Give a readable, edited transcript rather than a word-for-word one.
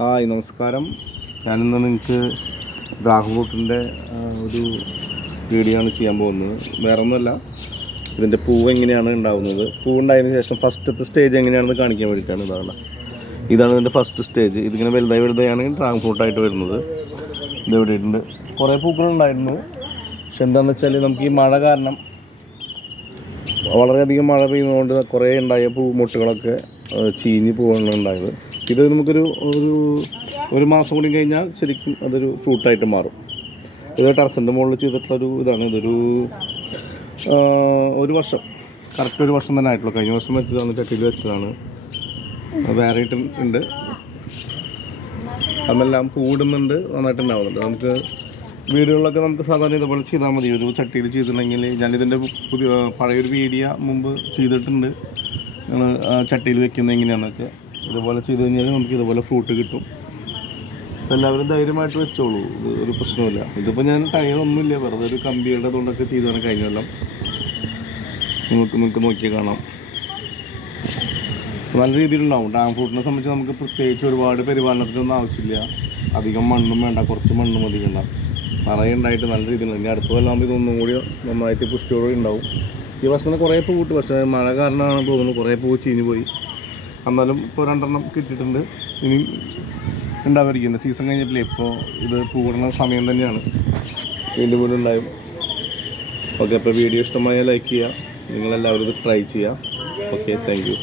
Hi നമസ്കാരം. ഞാനിന്ന് നിങ്ങൾക്ക് ഡ്രാഗൺ ഫ്രൂട്ടിൻ്റെ ഒരു വീഡിയോ ആണ് ചെയ്യാൻ പോകുന്നത്. വേറെ ഒന്നുമല്ല, ഇതിൻ്റെ പൂവ് എങ്ങനെയാണ് ഉണ്ടാകുന്നത്, പൂവുണ്ടായതിനു ശേഷം ഫസ്റ്റത്തെ സ്റ്റേജ് എങ്ങനെയാണെന്ന് കാണിക്കാൻ വേണ്ടിയിട്ടാണ്. ഇതാണ് ഇതിൻ്റെ ഫസ്റ്റ് സ്റ്റേജ്. ഇതിങ്ങനെ വലുതായാണ് ഡ്രാഗൺ ഫ്രൂട്ടായിട്ട് വരുന്നത്. ഇത് എവിടെയുണ്ട്, കുറേ പൂക്കളുണ്ടായിരുന്നു. പക്ഷെ എന്താണെന്ന് വെച്ചാൽ നമുക്ക് ഈ മഴ കാരണം, വളരെയധികം മഴ പെയ്യുന്നതുകൊണ്ട് കുറേ ഉണ്ടായ പൂമൊട്ടുകളൊക്കെ ചീഞ്ഞ് പോവാണ് ഉണ്ടായത്. ഇത് നമുക്കൊരു ഒരു മാസം കൂടി കഴിഞ്ഞാൽ ശരിക്കും അതൊരു ഫ്രൂട്ടായിട്ട് മാറും. ഇത് ടെറസിൻ്റെ മുകളിൽ ചെയ്തിട്ടുള്ളൊരു ഇതാണ്. ഒരു വർഷം, കറക്റ്റ് ഒരു വർഷം തന്നെ ആയിട്ടുള്ളൂ. കഴിഞ്ഞ വർഷം വെച്ചതാണ്, ചട്ടിയിൽ വെച്ചതാണ്. വേറെ ഇട്ടുണ്ട്. അതെല്ലാം പൂടുന്നുണ്ട്, നന്നായിട്ടുണ്ടാവുന്നുണ്ട്. നമുക്ക് വീടുകളിലൊക്കെ നമുക്ക് സാധാരണ ഇതുപോലെ ചെയ്താൽ മതി. ഒരു ചട്ടിയിൽ ചെയ്തിട്ടുണ്ടെങ്കിൽ, ഞാനിതിൻ്റെ പഴയൊരു വീഡിയോ മുമ്പ് ചെയ്തിട്ടുണ്ട്, ഞങ്ങൾ ചട്ടിയിൽ വെക്കുന്നത് എങ്ങനെയാണെന്നൊക്കെ. ഇതുപോലെ ചെയ്ത് കഴിഞ്ഞാൽ നമുക്ക് ഇതുപോലെ ഫ്രൂട്ട് കിട്ടും. എല്ലാവരും ധൈര്യമായിട്ട് വെച്ചോളൂ, ഇത് ഒരു പ്രശ്നമില്ല. ഇതിപ്പോൾ ഞാൻ ടയറൊന്നുമില്ല, വെറുതെ ഒരു കമ്പിയുടെ അതുകൊണ്ടൊക്കെ ചെയ്താണ് കഴിഞ്ഞെല്ലാം. നിങ്ങൾക്ക് നോക്കിയാൽ കാണാം, നല്ല രീതിയിലുണ്ടാവും. ഡ്രാഗൺ ഫ്രൂട്ടിനെ സംബന്ധിച്ച് നമുക്ക് പ്രത്യേകിച്ച് ഒരുപാട് പരിപാലനത്തിനൊന്നും ആവശ്യമില്ല. അധികം മണ്ണും വേണ്ട, കുറച്ച് മണ്ണും മതി വേണ്ട. നിറയെ ഉണ്ടായിട്ട് നല്ല രീതിയിലുണ്ട്. ഇനി അടുത്ത കൊല്ലാകുമ്പോൾ ഇതൊന്നും കൂടി നന്നായിട്ട് പുഷ്ടിയോടെ ഉണ്ടാവും. ഈ വർഷം കുറേ പൂ കിട്ടും, പക്ഷേ മഴ കാരണമാണ് തോന്നുന്നു കുറേ പൂ ചീഞ്ഞ് പോയി. എന്നാലും ഇപ്പോൾ 2 കിട്ടിയിട്ടുണ്ട്. ഇനി ഉണ്ടാവാതിരിക്കുന്നത് സീസൺ കഴിഞ്ഞിട്ടില്ലേ, ഇപ്പോൾ ഇത് പൂവിടുന്ന സമയം തന്നെയാണ്. വീണ്ടും ഉണ്ടാവും. ഓക്കെ, അപ്പോൾ വീഡിയോ ഇഷ്ടമായാൽ ലൈക്ക് ചെയ്യുക. നിങ്ങളെല്ലാവരും ഇത് ട്രൈ ചെയ്യുക. Okay, thank you.